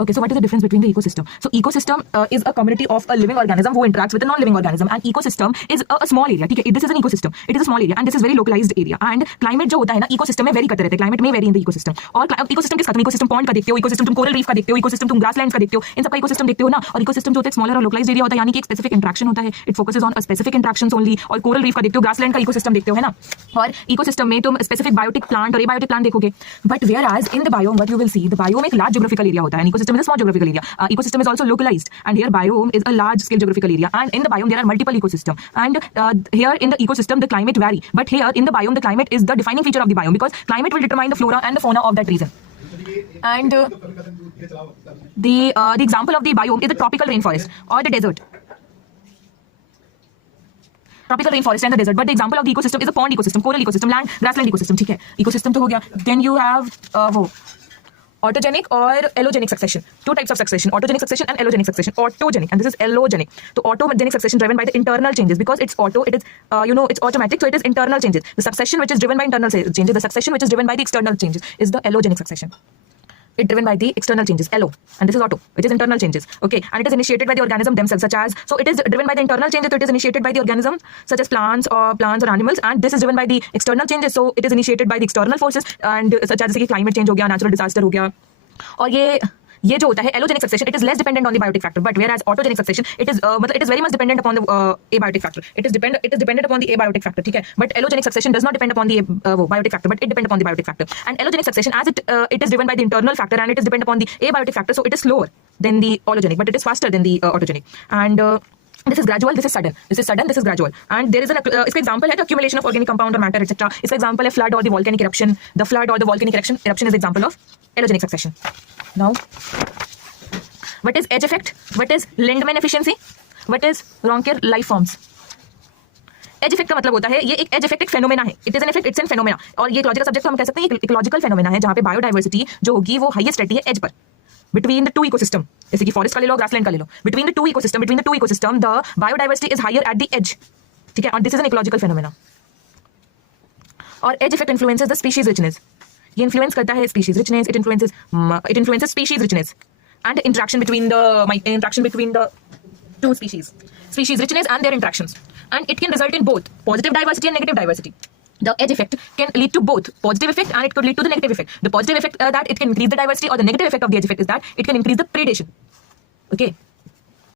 Okay, so what is the difference between the ecosystem? So ecosystem is a community of a living organism who interacts with a non-living organism, and ecosystem is a small area. ठीक है, this is an ecosystem. It is a small area and this is very localized area. And climate जो होता है ना ecosystem में vary करते रहते हैं. Climate may vary in the ecosystem. और ecosystem किसका? तुम ecosystem pond का देखते हो, ecosystem तुम coral reef का देखते हो, ecosystem तुम grasslands का देखते हो. इन सबका ecosystem देखते हो ना. और ecosystem जो होता है smaller और localized area होता है, यानी कि एक specific interaction होता है. It focuses on a specific interactions only. और coral reef का देखते हो, grassland का ecosystem देखते हो, है ना. और ecosystem में तुम specific biotic plant और abiotic plant देखोगे. But whereas in the biome, what you will see, the biome एक large geographical area होता है, and ecosystem is a small geographical area. Ecosystem is also localized, and here biome is a large scale geographical area, and in the biome there are multiple ecosystem, and here in the ecosystem the climate vary, but here in the biome the climate is the defining feature of the biome, because climate will determine the flora and the fauna of that region. And the example of the biome is the tropical rainforest or the desert. Tropical rainforest and the desert, but the example of the ecosystem is a pond ecosystem, coral ecosystem, land grassland ecosystem. ठीक है, ecosystem तो हो गया. Then you have वो autogenic or allogenic succession. Two types of succession: autogenic succession and allogenic succession. Autogenic, and this is allogenic. So autogenic succession driven by the internal changes, because it's auto, it is it's automatic, so it is internal changes. The succession which is driven by internal changes, the succession which is driven by the external changes is the allogenic succession. It's driven by the external changes, allo, and this is auto, which is internal changes. Okay, and it is initiated by the organism themselves, such as, so it is driven by the internal changes, so it is initiated by the organisms such as plants or animals, and this is driven by the external changes, so it is initiated by the external forces, and such as जैसे कि climate change हो गया, natural disaster हो गया. और ये जो होता है allogenic succession, it is less dependent on the biotic factor, but whereas autogenic succession, it is मतलब it is very much dependent upon the abiotic factor. It is dependent upon the abiotic factor, ठीक है. But allogenic succession does not depend upon the biotic factor, but it depends upon the biotic factor. And allogenic succession, as it is driven by the internal factor and it is dependent upon the abiotic factor, so it is slower than the allogenic, but it is faster than the autogenic. And this is gradual, this is sudden, this is sudden, this is gradual. And there is इसका example है the accumulation of organic compound or matter, etc. इसका example है flood or the volcanic eruption. The flood or the volcanic eruption is example of allogenic succession. Now, what is edge effect? What is Lindman efficiency? What is Ronker life forms? Edge effect का मतलब होता है, ये एक edge effect एक phenomena है. It is an effect, it's an phenomena. और ये इकोलॉजिकल सब्जेक्ट हम कह सकते हैं इकोलॉजिकल फेनोमेना है, जहां पे बायोडाइवर्सिटी जो होगी वो हाईएस्ट रहती है as per, between the two ecosystem. जैसे कि फॉरेस्ट का ले लो, ग्रासलैंड का ले लो, between the two ecosystem the biodiversity is higher at the edge. ठीक है, और this is an ecological phenomena. और edge effect influences the species richness. ये इन्फ्लुएंस करता है species richness. It influences species richness and interaction between the two species richness and their interactions, and it can result in both positive diversity and negative diversity. The edge effect can lead to both positive effect and it could lead to the negative effect. The positive effect that it can increase the diversity, or the negative effect of the edge effect is that it can increase the predation. Okay,